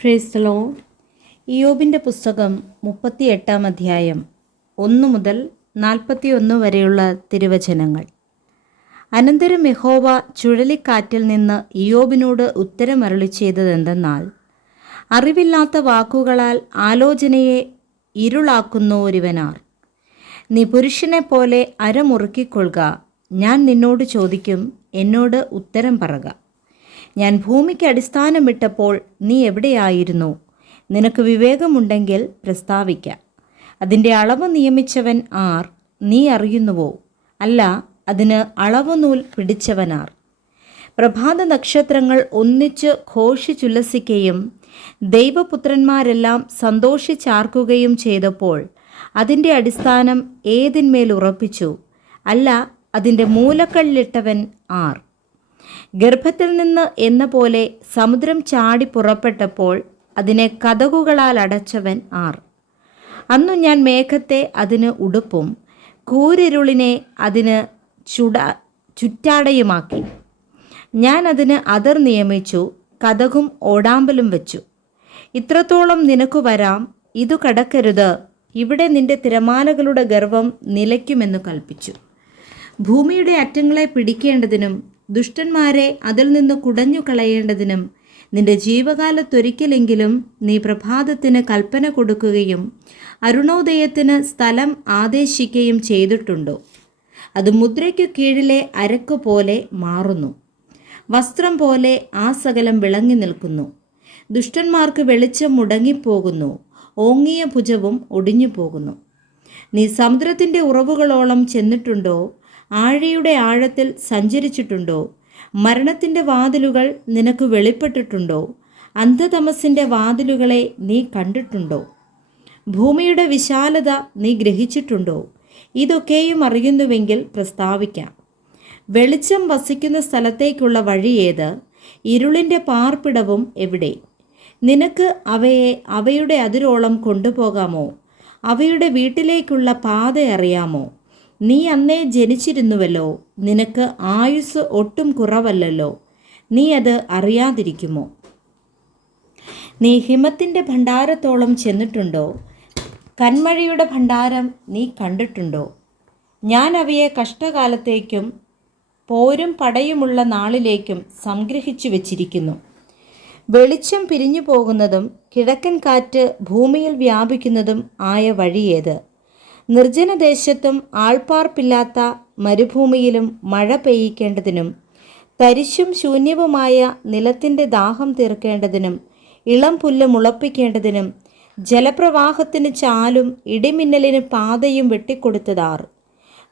Praise the Lord. ഇയ്യോബിൻ്റെ പുസ്തകം 38-ാം അധ്യായം 1 മുതൽ 41 വരെയുള്ള തിരുവചനങ്ങൾ. അനന്തരം യഹോവ ചുഴലിക്കാറ്റിൽ നിന്ന് ഇയ്യോബിനോട് ഉത്തരമരുളി ചെയ്തതെന്തെന്നാൽ, അറിവില്ലാത്ത വാക്കുകളാൽ ആലോചനയെ ഇരുളാക്കുന്നോരിവനാർ. നീ പുരുഷനെപ്പോലെ അരമുറുക്കിക്കൊള്ളുക. ഞാൻ നിന്നോട് ചോദിക്കും, എന്നോട് ഉത്തരം പറക. ഞാൻ ഭൂമിക്ക് അടിസ്ഥാനമിട്ടപ്പോൾ നീ എവിടെയായിരുന്നു? നിനക്ക് വിവേകമുണ്ടെങ്കിൽ പ്രസ്താവിക്ക. അതിൻ്റെ അളവ് നിയമിച്ചവൻ ആർ? നീ അറിയുന്നുവോ? അല്ല, അതിന് അളവുനൂൽ പിടിച്ചവനാർ? പ്രഭാത നക്ഷത്രങ്ങൾ ഒന്നിച്ച് ഘോഷിച്ചുല്ലസിക്കുകയും ദൈവപുത്രന്മാരെല്ലാം സന്തോഷിച്ചാർക്കുകയും ചെയ്തപ്പോൾ അതിൻ്റെ അടിസ്ഥാനം ഏതിന്മേൽ ഉറപ്പിച്ചു? അല്ല, അതിൻ്റെ മൂലക്കല്ലിട്ടവൻ ആർ? ഗർഭത്തിൽ നിന്ന് എന്ന പോലെ സമുദ്രം ചാടി പുറപ്പെട്ടപ്പോൾ അതിനെ കതകുകളാൽ അടച്ചവൻ ആർ? അന്നു ഞാൻ മേഘത്തെ അതിന് ഉടുപ്പും കൂരിരുളിനെ അതിന് ചുറ്റാടയുമാക്കി. ഞാൻ അതിന് അതിർ നിയമിച്ചു, കതകും ഓടാമ്പലും വെച്ചു. ഇത്രത്തോളം നിനക്കു വരാം, ഇതു കടക്കരുത്, ഇവിടെ നിന്റെ തിരമാലകളുടെ ഗർവം നിലയ്ക്കുമെന്നു കൽപ്പിച്ചു. ഭൂമിയുടെ അറ്റങ്ങളെ പിടിക്കേണ്ടതിനും ദുഷ്ടന്മാരെ അതിൽ നിന്ന് കുടഞ്ഞു കളയേണ്ടതിനും നിന്റെ ജീവകാലത്തൊരിക്കലെങ്കിലും നീ പ്രഭാതത്തിന് കൽപ്പന കൊടുക്കുകയും അരുണോദയത്തിന് സ്ഥലം ആദേശിക്കുകയും ചെയ്തിട്ടുണ്ടോ? അത് മുദ്രയ്ക്കു കീഴിലെ അരക്ക് പോലെ മാറുന്നു, വസ്ത്രം പോലെ ആ സകലം വിളങ്ങി നിൽക്കുന്നു. ദുഷ്ടന്മാർക്ക് വെളിച്ചം മുടങ്ങിപ്പോകുന്നു, ഓങ്ങിയ ഭുജവും ഒടിഞ്ഞു പോകുന്നു. നീ സമുദ്രത്തിൻ്റെ ഉറവുകളോളം ചെന്നിട്ടുണ്ടോ? ആഴിയുടെ ആഴത്തിൽ സഞ്ചരിച്ചിട്ടുണ്ടോ? മരണത്തിൻ്റെ വാതിലുകൾ നിനക്ക് വെളിപ്പെട്ടിട്ടുണ്ടോ? അന്ധതമസിൻ്റെ വാതിലുകളെ നീ കണ്ടിട്ടുണ്ടോ? ഭൂമിയുടെ വിശാലത നീ ഗ്രഹിച്ചിട്ടുണ്ടോ? ഇതൊക്കെയും അറിയുന്നുവെങ്കിൽ പ്രസ്താവിക്കാം. വെളിച്ചം വസിക്കുന്ന സ്ഥലത്തേക്കുള്ള വഴി ഏത്? ഇരുളിൻ്റെ പാർപ്പിടവും എവിടെ? നിനക്ക് അവയെ അവയുടെ അതിരോളം കൊണ്ടുപോകാമോ? അവയുടെ വീട്ടിലേക്കുള്ള പാത അറിയാമോ? നീ അന്നേ ജനിച്ചിരുന്നുവല്ലോ, നിനക്ക് ആയുസ് ഒട്ടും കുറവല്ലല്ലോ, നീ അത് അറിയാതിരിക്കുമോ? നീ ഹിമത്തിൻ്റെ ഭണ്ഡാരത്തോളം ചെന്നിട്ടുണ്ടോ? കന്മഴയുടെ ഭണ്ഡാരം നീ കണ്ടിട്ടുണ്ടോ? ഞാൻ അവയെ കഷ്ടകാലത്തേക്കും പോരും പടയുമുള്ള നാളിലേക്കും സംഗ്രഹിച്ചു വച്ചിരിക്കുന്നു. വെളിച്ചം പിരിഞ്ഞു പോകുന്നതും കിഴക്കൻ കാറ്റ് ഭൂമിയിൽ വ്യാപിക്കുന്നതും ആയ വഴിയേത്? നിർജ്ജനദേശത്തും ആൾപ്പാർപ്പില്ലാത്ത മരുഭൂമിയിലും മഴ പെയ്യിക്കേണ്ടതിനും തരിശും ശൂന്യവുമായ നിലത്തിൻ്റെ ദാഹം തീർക്കേണ്ടതിനും ഇളം പുല്ല് മുളപ്പിക്കേണ്ടതിനും ജലപ്രവാഹത്തിന് ചാലും ഇടിമിന്നലിന് പാതയും വെട്ടിക്കൊടുത്തതാർ?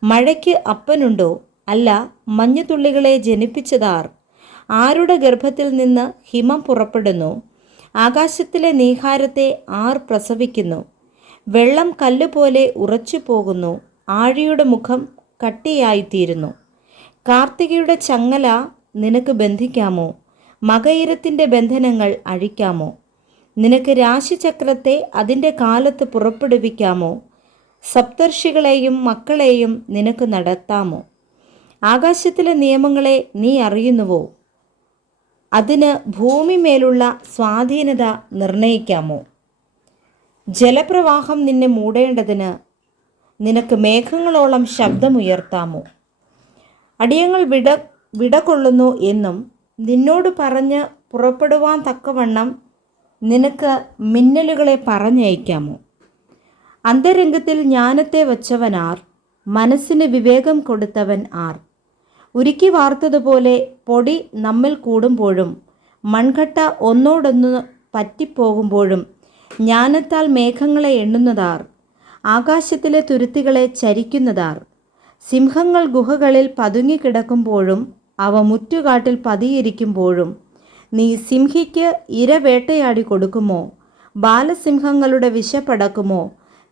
മഴയ്ക്ക് അപ്പനുണ്ടോ? അല്ല, മഞ്ഞുതുള്ളികളെ ജനിപ്പിച്ചതാർ? ആരുടെ ഗർഭത്തിൽ നിന്ന് ഹിമം പുറപ്പെടുന്നു? ആകാശത്തിലെ നീഹാരത്തെ ആർ പ്രസവിക്കുന്നു? വെള്ളം കല്ലുപോലെ ഉറച്ചു പോകുന്നു, ആഴിയുടെ മുഖം കട്ടിയായിത്തീരുന്നു. കാർത്തികയുടെ ചങ്ങല നിനക്ക് ബന്ധിക്കാമോ? മകയിരത്തിൻ്റെ ബന്ധനങ്ങൾ അഴിക്കാമോ? നിനക്ക് രാശിചക്രത്തെ അതിൻ്റെ കാലത്ത് പുറപ്പെടുവിക്കാമോ? സപ്തർഷികളെയും മക്കളെയും നിനക്ക് നടത്താമോ? ആകാശത്തിലെ നിയമങ്ങളെ നീ അറിയുന്നുവോ? അതിന് ഭൂമിമേലുള്ള സ്വാധീനത നിർണയിക്കാമോ? ജലപ്രവാഹം നിന്നെ മൂടേണ്ടതിന് നിനക്ക് മേഘങ്ങളോളം ശബ്ദമുയർത്താമോ? അടിയങ്ങൾ വിടകൊള്ളുന്നു എന്നും നിന്നോട് പറഞ്ഞ് പുറപ്പെടുവാൻ തക്കവണ്ണം നിനക്ക് മിന്നലുകളെ പറഞ്ഞയക്കാമോ? അന്തരംഗത്തിൽ ജ്ഞാനത്തെ വച്ചവനാർ? മനസ്സിന് വിവേകം കൊടുത്തവൻ ആർ? ഉരുക്കി വാർത്തതുപോലെ പൊടി നമ്മിൽ കൂടുമ്പോഴും മൺകട്ട ഒന്നോടൊന്ന് പറ്റിപ്പോകുമ്പോഴും ജ്ഞാനത്താൽ മേഘങ്ങളെ എണ്ണുന്നതാർ? ആകാശത്തിലെ തുരുത്തികളെ ചരിക്കുന്നതാർ? സിംഹങ്ങൾ ഗുഹകളിൽ പതുങ്ങിക്കിടക്കുമ്പോഴും അവ മുറ്റുകാട്ടിൽ പതിയിരിക്കുമ്പോഴും നീ സിംഹിക്ക് ഇര വേട്ടയാടി കൊടുക്കുമോ? ബാലസിംഹങ്ങളുടെ വിശപ്പടക്കുമോ?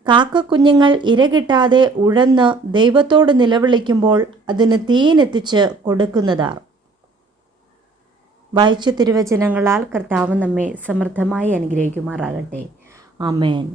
കാക്കക്കുഞ്ഞുങ്ങൾ ഇര കിട്ടാതെ ഉഴന്ന് ദൈവത്തോട് നിലവിളിക്കുമ്പോൾ അതിന് തീനെത്തിച്ച് കൊടുക്കുന്നതാർ? വായിച്ച തിരുവചനങ്ങളാൽ കർത്താവ് നമ്മെ സമൃദ്ധമായി അനുഗ്രഹിക്കുമാറാകട്ടെ. ആമേൻ.